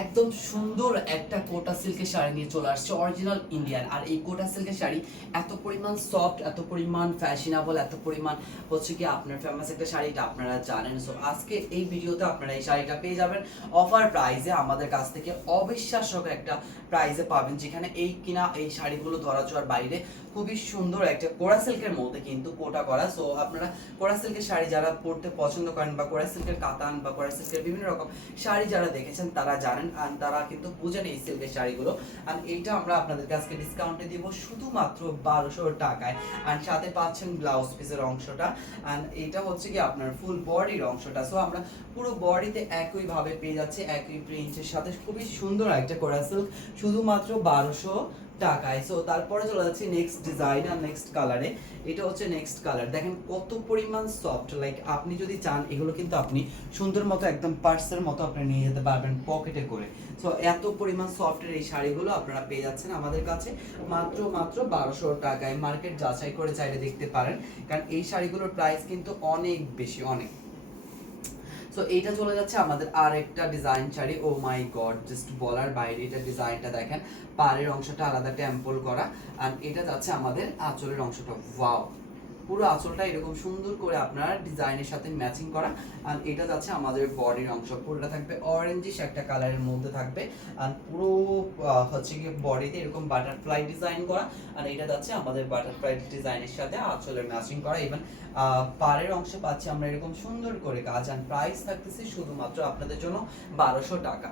একদম সুন্দর একটা কোটা সিল্কের শাড়ি নিয়ে চলে আসছে, অরিজিনাল ইন্ডিয়ান। আর এই কোটা সিল্কের শাড়ি এত পরিমাণ সফট, এত পরিমাণ ফ্যাশনেবল, এত পরিমাণ হচ্ছে কি আপনার ফেমাস একটা শাড়িটা আপনারা জানেন। সো আজকে এই ভিডিওতে আপনারা এই শাড়িটা পেয়ে যাবেন অফার প্রাইসে আমাদের কাছ থেকে, অবিশ্বাস্য একটা প্রাইসে পাবেন, যেখানে এই শাড়িগুলো ধরা ছোঁয়ার বাইরে খুবই সুন্দর একটা কোরা সিল্কের মধ্যে কিন্তু কোটা করা। সো আপনারা কোরা সিল্কের শাড়ি যারা পরতে পছন্দ করেন বা কোরা সিল্কের কাতান বা কোরা সিল্কের বিভিন্ন রকম শাড়ি যারা দেখেছেন তারা জানেন, আর তারা কিন্তু বুঝেন এই সিল্কের শাড়িগুলো। আর এইটা আমরা আপনাদের কাছে ডিসকাউন্টে দিব শুধুমাত্র 1200 টাকায়। আর সাথে পাচ্ছেন ব্লাউজ পিসের অংশটা, আর এটা হচ্ছে কি আপনার ফুল বডির অংশটা। সো আমরা পুরো বডিতে একইভাবে পেয়ে যাচ্ছে, একই প্রিন্টের সাথে খুবই সুন্দর একটা কোরা সিল্ক শুধুমাত্র 1200 টাকায়। সো তারপরে চলে যাচ্ছে নেক্সট ডিজাইন আর নেক্সট কালারে। এটা হচ্ছে নেক্সট কালার, দেখেন কত পরিমাণ সফট। লাইক আপনি যদি চান এগুলো কিন্তু আপনি সুন্দর মতো একদম পার্সের মতো আপনি নিয়ে যেতে পারবেন পকেটে করে। সো এত পরিমাণ সফটের এই শাড়িগুলো আপনারা পেয়ে যাচ্ছেন আমাদের কাছে মাত্র 1200 টাকায়। মার্কেট যাচাই করে চাইলে দেখতে পারেন, কারণ এই শাড়িগুলোর প্রাইস কিন্তু অনেক বেশি, অনেক। সো এইটা চলে যাচ্ছে আমাদের আর একটা ডিজাইন শাড়ি। ও মাই গড, জাস্ট বলার বাইরে। এটা ডিজাইনটা দেখেন, পাড়ের অংশটা আলাদা টেম্পল করা, আর এটা যাচ্ছে আমাদের আঁচলের অংশটা। ওয়াও, পুরো আঁচলটা এরকম সুন্দর করে আপনার ডিজাইনের সাথে ম্যাচিং করা। আর এটা যাচ্ছে আমাদের বডির অংশ, পুরোটা থাকবে অরেঞ্জিশ একটা কালারের মধ্যে থাকবে। আর পুরো হচ্ছে গিয়ে বডিতে এরকম বাটারফ্লাই ডিজাইন করা। আর এটা যাচ্ছে আমাদের বাটারফ্লাই ডিজাইনের সাথে আঁচলের ম্যাচিং করা। ইভেন পাড়ের অংশে পাচ্ছি আমরা এরকম সুন্দর করে কাজ। আর প্রাইস থাকতেছে শুধুমাত্র আপনাদের জন্য 1200 টাকা।